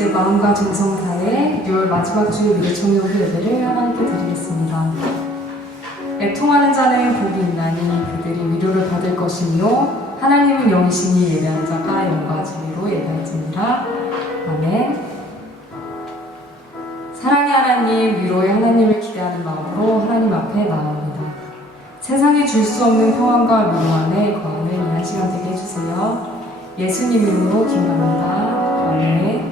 제 마음과 정성 다해 6월 마지막 주일 미래 청년부 예배를 하나님께 드리겠습니다. 애통하는 자는 복이 있나니 그들이 위로를 받을 것이며 하나님은 영이시니 예배하는 자가 영과 진리로 예배할지니라. 아멘. 사랑의 하나님, 위로의 하나님을 기대하는 마음으로 하나님 앞에 나아옵니다. 세상에 줄 수 없는 평안과 위로 안에 거하는 이 한 시간 되게 해주세요. 예수님 이름으로 기도합니다. 아멘.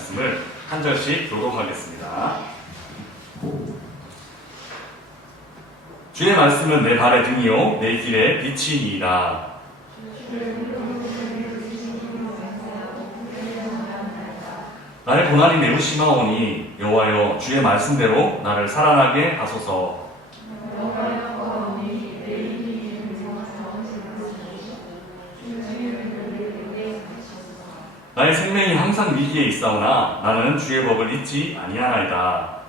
말씀을 한 절씩 교독하겠습니다. 주의 말씀은 내 발의 등이요 내 길의 빛이니이다. 나의 고난이 매우 심하오니 여호와여 주의 말씀대로 나를 살아나게 하소서. 나의 생명이 항상 위기에 있사오나 나는 주의 법을 잊지 아니하나이다.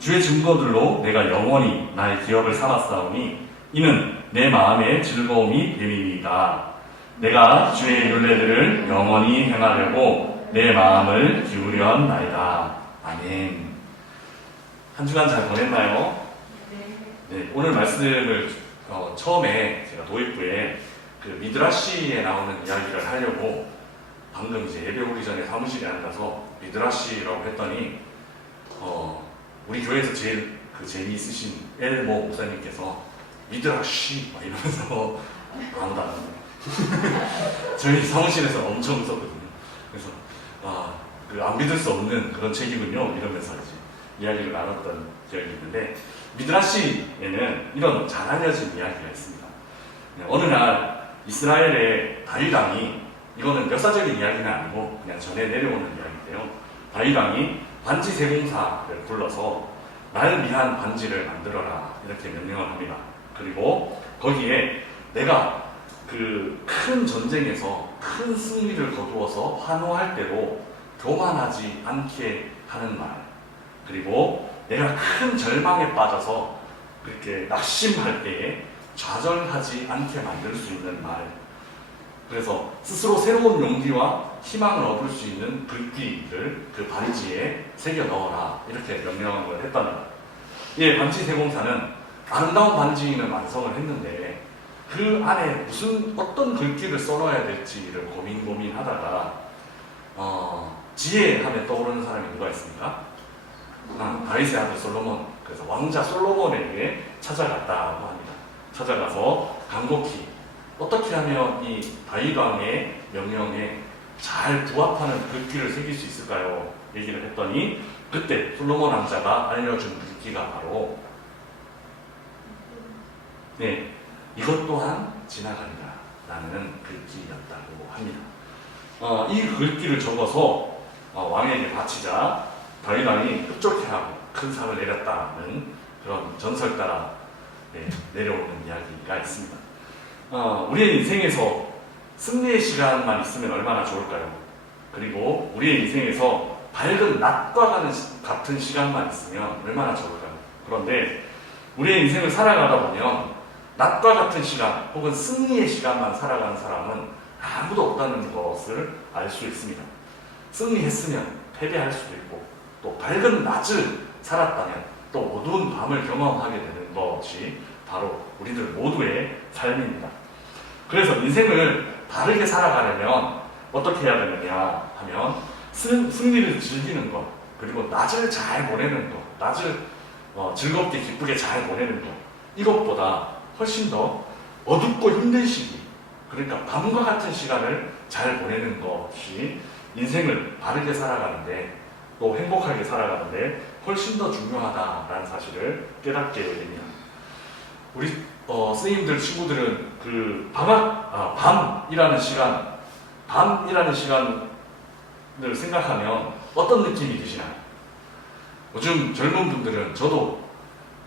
주의 증거들로 내가 영원히 나의 기업을 삼았사오니 이는 내 마음의 즐거움이 됨이니이다. 내가 주의 율례들을 영원히 행하려고 내 마음을 기울였나이다. 아멘. 한 주간 잘 보냈나요? 네, 오늘 말씀을 처음에 제가 도입부에 그 미드라시에 나오는 이야기를 하려고 방금 이제 예배 오기 전에 사무실에 앉아서 미드라시라고 했더니 우리 교회에서 제일 그 재미있으신 엘모 목사님께서 미드라시 막 이러면서 아무도 안 합니다. 저희 사무실에서 엄청 웃었거든요. 그래서 그 안 믿을 수 없는 그런 책이군요 이러면서 이제 이야기를 나눴던 기억이 있는데, 미드라시에는 이런 잘 알려진 이야기가 있습니다. 어느 날 이스라엘의 다윗 왕이, 이거는 역사적인 이야기는 아니고 그냥 전해 내려오는 이야기인데요, 다윗 왕이 반지 세공사를 불러서 나를 위한 반지를 만들어라 이렇게 명령을 합니다. 그리고 거기에 내가 그 큰 전쟁에서 큰 승리를 거두어서 환호할 때로 교만하지 않게 하는 말, 그리고 내가 큰 절망에 빠져서 그렇게 낙심할 때에 좌절하지 않게 만들 수 있는 말, 그래서 스스로 새로운 용기와 희망을 얻을 수 있는 글귀를 그 반지에 새겨 넣어라 이렇게 명령을 했답니다. 이 반지 세공사는 아름다운 반지는 완성을 했는데 그 안에 어떤 글귀를 써넣어야 될지를 고민하다가 지혜 하면 떠오르는 사람이 누가 있습니까? 다윗의 아들 솔로몬. 그래서 왕자 솔로몬에게 찾아갔다고 합니다. 찾아가서 간곡히 어떻게 하면 이 다윗 왕의 명령에 잘 부합하는 글귀를 새길 수 있을까요? 얘기를 했더니 그때 솔로몬 왕자가 알려준 글귀가 바로 이것 또한 지나가리라 라는 글귀였다고 합니다. 이 글귀를 적어서 왕에게 바치자 다윗 왕이 흡족해하고 큰 상을 내렸다는 그런 전설 따라 내려오는 이야기가 있습니다. 우리의 인생에서 승리의 시간만 있으면 얼마나 좋을까요? 그리고 우리의 인생에서 밝은 낮과 같은 시간만 있으면 얼마나 좋을까요? 그런데 우리의 인생을 살아가다 보면 낮과 같은 시간 혹은 승리의 시간만 살아가는 사람은 아무도 없다는 것을 알 수 있습니다. 승리했으면 패배할 수도 있고, 또 밝은 낮을 살았다면 또 어두운 밤을 경험하게 되는 것이 바로 우리들 모두의 삶입니다. 그래서 인생을 바르게 살아가려면 어떻게 해야 되느냐 하면 승리를 즐기는 것, 그리고 낮을 잘 보내는 것, 낮을 즐겁게 기쁘게 잘 보내는 것, 이것보다 훨씬 더 어둡고 힘든 시기, 그러니까 밤과 같은 시간을 잘 보내는 것이 인생을 바르게 살아가는데 또 행복하게 살아가는데 훨씬 더 중요하다라는 사실을 깨닫게 됩니다. 우리 선생님들, 친구들은 그 밤이라는 시간을 생각하면 어떤 느낌이 드시나요? 요즘 젊은 분들은, 저도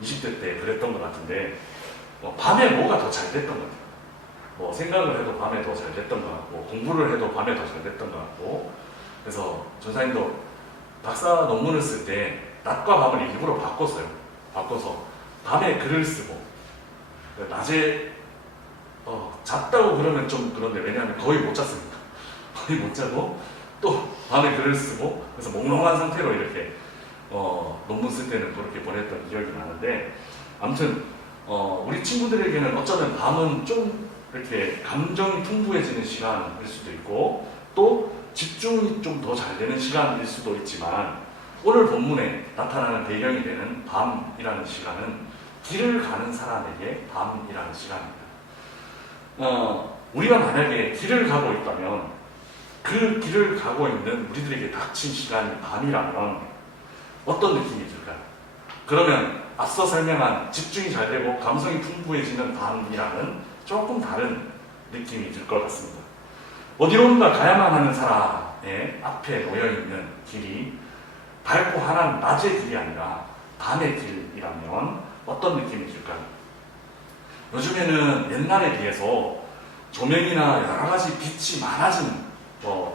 20대 때 그랬던 것 같은데 밤에 뭐가 더 잘 됐던 것 같아요. 생각을 해도 밤에 더 잘 됐던 것 같고, 공부를 해도 밤에 더 잘 됐던 것 같고, 그래서 전사님도 박사 논문을 쓸 때 낮과 밤을 일부러 바꿔서 밤에 글을 쓰고, 낮에 잤다고 그러면 좀 그런데, 왜냐하면 거의 못 잤으니까 거의 못 자고 또 밤에 글을 쓰고, 그래서 몽롱한 상태로 이렇게 논문 쓸 때는 그렇게 보냈던 기억이 나는데, 아무튼 우리 친구들에게는 어쩌면 밤은 좀 이렇게 감정이 풍부해지는 시간일 수도 있고, 또 집중이 좀 더 잘 되는 시간일 수도 있지만, 오늘 본문에 나타나는 배경이 되는 밤이라는 시간은 길을 가는 사람에게 밤이라는 시간입니다. 우리가 만약에 길을 가고 있다면 그 길을 가고 있는 우리들에게 닥친 시간이 밤이라면 어떤 느낌이 들까요? 그러면 앞서 설명한 집중이 잘 되고 감성이 풍부해지는 밤이랑은 조금 다른 느낌이 들 것 같습니다. 어디론가 가야만 하는 사람의 앞에 놓여있는 길이 밝고 환한 낮의 길이 아니라 밤의 길이라면 어떤 느낌이 들까요? 요즘에는 옛날에 비해서 조명이나 여러 가지 빛이 많아진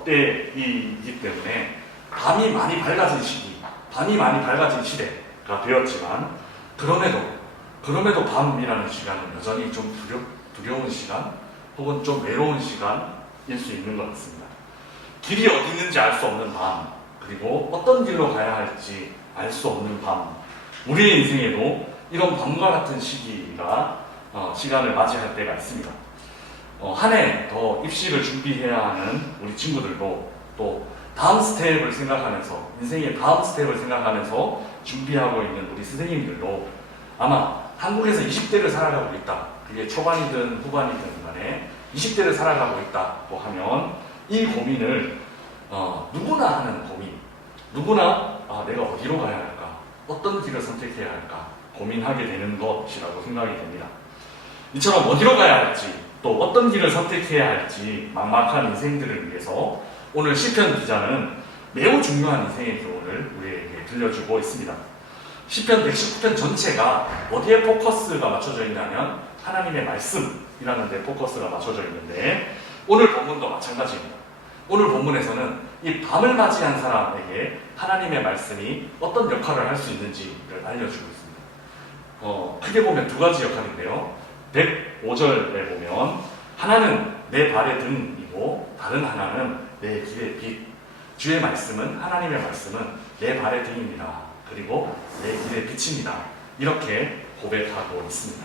때이기 때문에 밤이 많이 밝아진 시기, 밤이 많이 밝아진 시대가 되었지만 그럼에도 밤이라는 시간은 여전히 좀 두려운 시간 혹은 좀 외로운 시간일 수 있는 것 같습니다. 길이 어디 있는지 알 수 없는 밤, 그리고 어떤 길로 가야 할지 알 수 없는 밤, 우리의 인생에도 이런 밤과 같은 시간을 맞이할 때가 있습니다. 한 해 더 입시를 준비해야 하는 우리 친구들도 또 다음 스텝을 생각하면서 인생의 다음 스텝을 생각하면서 준비하고 있는 우리 선생님들도 아마 한국에서 20대를 살아가고 있다. 그게 초반이든 후반이든 간에 20대를 살아가고 있다고 하면 이 고민을 누구나 하는 고민, 누구나 내가 어디로 가야 할까, 어떤 길을 선택해야 할까 고민하게 되는 것이라고 생각이 됩니다. 이처럼 어디로 가야 할지 또 어떤 길을 선택해야 할지 막막한 인생들을 위해서 오늘 시편 기자는 매우 중요한 인생의 교훈을 우리에게 들려주고 있습니다. 시편 119편 전체가 어디에 포커스가 맞춰져 있냐면 하나님의 말씀이라는 데 포커스가 맞춰져 있는데 오늘 본문도 마찬가지입니다. 오늘 본문에서는 이 밤을 맞이한 사람에게 하나님의 말씀이 어떤 역할을 할 수 있는지를 알려주고 있습니다. 크게 보면 두 가지 역할인데요. 105절에 보면 하나는 내 발의 등이고 다른 하나는 내 길의 빛. 주의 말씀은 하나님의 말씀은 내 발의 등입니다. 그리고 내 길의 빛입니다. 이렇게 고백하고 있습니다.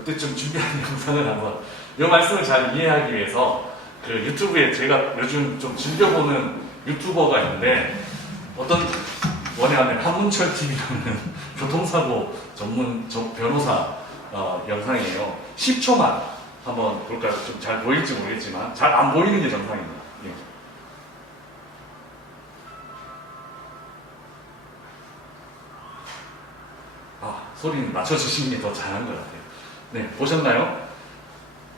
이때쯤 준비한 영상을 한번 이 말씀을 잘 이해하기 위해서 그 유튜브에 제가 요즘 좀 즐겨보는 유튜버가 있는데 어떤 뭐냐면 한문철 TV라는 교통사고 전문 변호사 영상이에요. 10초만 한번 볼까요? 좀 잘 보일지 모르겠지만 잘 안 보이는 게 정상입니다. 예. 소리는 맞춰주시는 게 더 잘한 것 같아요. 네, 보셨나요?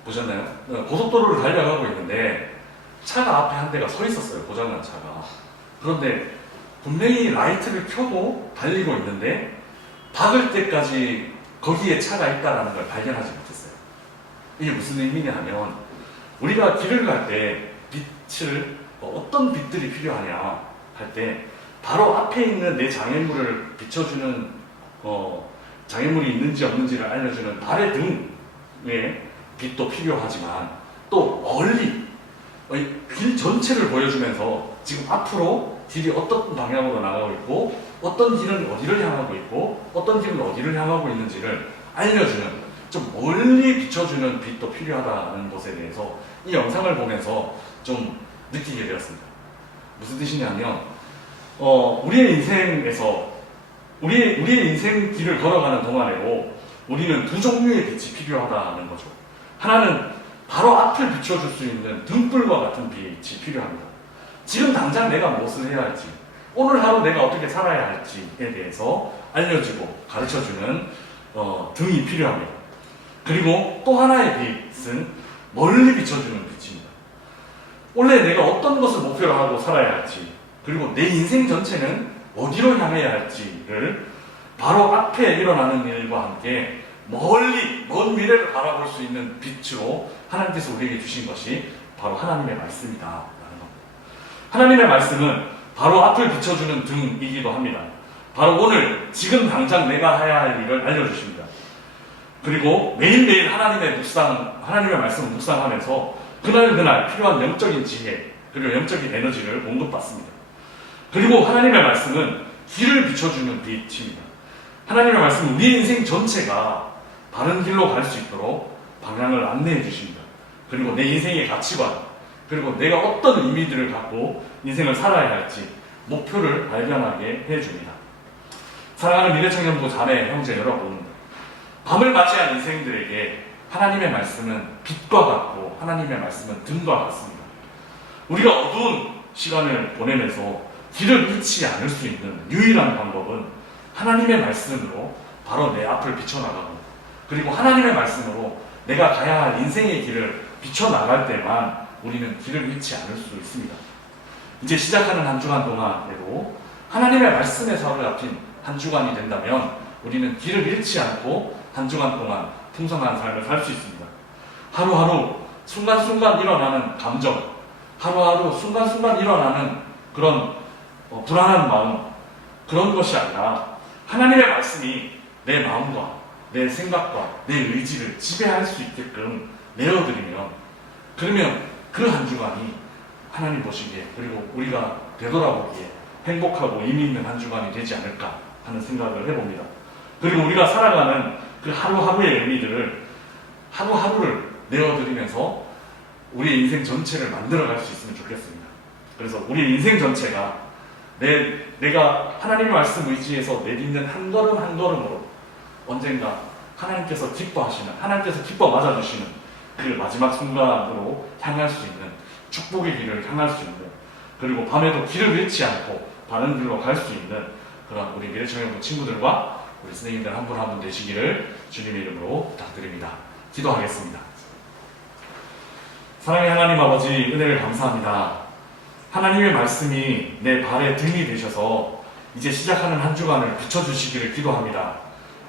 고속도로를 달려가고 있는데 차가 앞에 한 대가 서 있었어요. 고장난 차가. 그런데 분명히 라이트를 켜고 달리고 있는데 박을 때까지 거기에 차가 있다는 걸 발견하지 못했어요. 이게 무슨 의미냐 하면 우리가 길을 갈 때 빛을 어떤 빛들이 필요하냐 할 때 바로 앞에 있는 내 장애물을 비춰주는 장애물이 있는지 없는지를 알려주는 발의 등의 빛도 필요하지만 또 멀리 길 전체를 보여주면서 지금 앞으로 길이 어떤 방향으로 나가고 있고 어떤 길은 어디를 향하고 있고 어떤 길은 어디를 향하고 있는지를 알려주는 좀 멀리 비춰주는 빛도 필요하다는 것에 대해서 이 영상을 보면서 좀 느끼게 되었습니다. 무슨 뜻이냐면 우리의 인생에서 우리의 인생 길을 걸어가는 동안에도 우리는 두 종류의 빛이 필요하다는 거죠. 하나는 바로 앞을 비춰줄 수 있는 등불과 같은 빛이 필요합니다. 지금 당장 내가 무엇을 해야 할지, 오늘 하루 내가 어떻게 살아야 할지에 대해서 알려주고 가르쳐주는 등이 필요합니다. 그리고 또 하나의 빛은 멀리 비춰주는 빛입니다. 원래 내가 어떤 것을 목표로 하고 살아야 할지, 그리고 내 인생 전체는 어디로 향해야 할지를 바로 앞에 일어나는 일과 함께 멀리 먼 미래를 바라볼 수 있는 빛으로 하나님께서 우리에게 주신 것이 바로 하나님의 말씀이다 라는 겁니다. 하나님의 말씀은 바로 앞을 비춰주는 등이기도 합니다. 바로 오늘 지금 당장 내가 해야 할 일을 알려주십니다. 그리고 매일매일 하나님의 말씀을 묵상하면서 그날 필요한 영적인 지혜 그리고 영적인 에너지를 공급받습니다. 그리고 하나님의 말씀은 길을 비춰주는 빛입니다. 하나님의 말씀은 우리 인생 전체가 바른 길로 갈 수 있도록 방향을 안내해 주십니다. 그리고 내 인생의 가치관, 그리고 내가 어떤 의미들을 갖고 인생을 살아야 할지 목표를 발견하게 해줍니다. 사랑하는 미래청년부 자매 형제 여러분, 밤을 맞이한 인생들에게 하나님의 말씀은 빛과 같고 하나님의 말씀은 등과 같습니다. 우리가 어두운 시간을 보내면서 길을 잃지 않을 수 있는 유일한 방법은 하나님의 말씀으로 바로 내 앞을 비춰나가고, 그리고 하나님의 말씀으로 내가 가야 할 인생의 길을 비춰나갈 때만 우리는 길을 잃지 않을 수 있습니다. 이제 시작하는 한 주간 동안에도 하나님의 말씀에 사로잡힌 한 주간이 된다면 우리는 길을 잃지 않고 한 주간 동안 풍성한 삶을 살 수 있습니다. 하루하루 순간순간 일어나는 감정, 하루하루 순간순간 일어나는 그런 불안한 마음, 그런 것이 아니라 하나님의 말씀이 내 마음과 내 생각과 내 의지를 지배할 수 있게끔 내어드리면, 그러면 그 한 주간이 하나님 보시기에, 그리고 우리가 되돌아보기에 행복하고 의미 있는 한 주간이 되지 않을까 하는 생각을 해봅니다. 그리고 우리가 살아가는 그 하루하루의 의미들을 하루하루를 내어드리면서 우리의 인생 전체를 만들어갈 수 있으면 좋겠습니다. 그래서 우리의 인생 전체가 내가 하나님의 말씀 의지에서 내딛는 한 걸음 한 걸음으로 언젠가 하나님께서 기뻐하시는, 하나님께서 기뻐 맞아주시는 그 마지막 순간으로 향할 수 있는 축복의 길을 향할 수 있는, 그리고 밤에도 길을 잃지 않고 바른 길로 갈 수 있는 그런 우리 미래청년부 친구들과 우리 선생님들 한 분 한 분 되시기를 주님의 이름으로 부탁드립니다. 기도하겠습니다. 사랑의 하나님 아버지, 은혜를 감사합니다. 하나님의 말씀이 내 발의 등이 되셔서 이제 시작하는 한 주간을 비춰주시기를 기도합니다.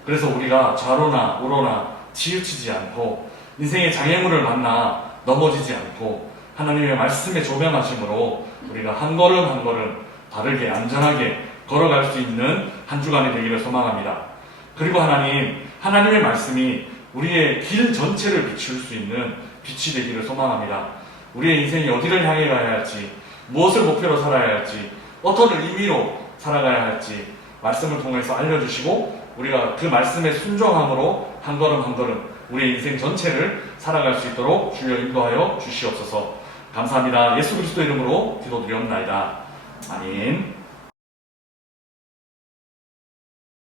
그래서 우리가 좌로나 우로나 치우치지 않고 인생의 장애물을 만나 넘어지지 않고 하나님의 말씀에 조명하심으로 우리가 한 걸음 한 걸음 바르게 안전하게 걸어갈 수 있는 한 주간이 되기를 소망합니다. 그리고 하나님의 말씀이 우리의 길 전체를 비출 수 있는 빛이 되기를 소망합니다. 우리의 인생이 어디를 향해 가야 할지, 무엇을 목표로 살아야 할지, 어떤 의미로 살아가야 할지 말씀을 통해서 알려주시고, 우리가 그 말씀에 순종함으로 한 걸음 한 걸음 우리의 인생 전체를 살아갈 수 있도록 주여 인도하여 주시옵소서. 감사합니다. 예수 그리스도 이름으로 기도드리옵나이다. 아멘.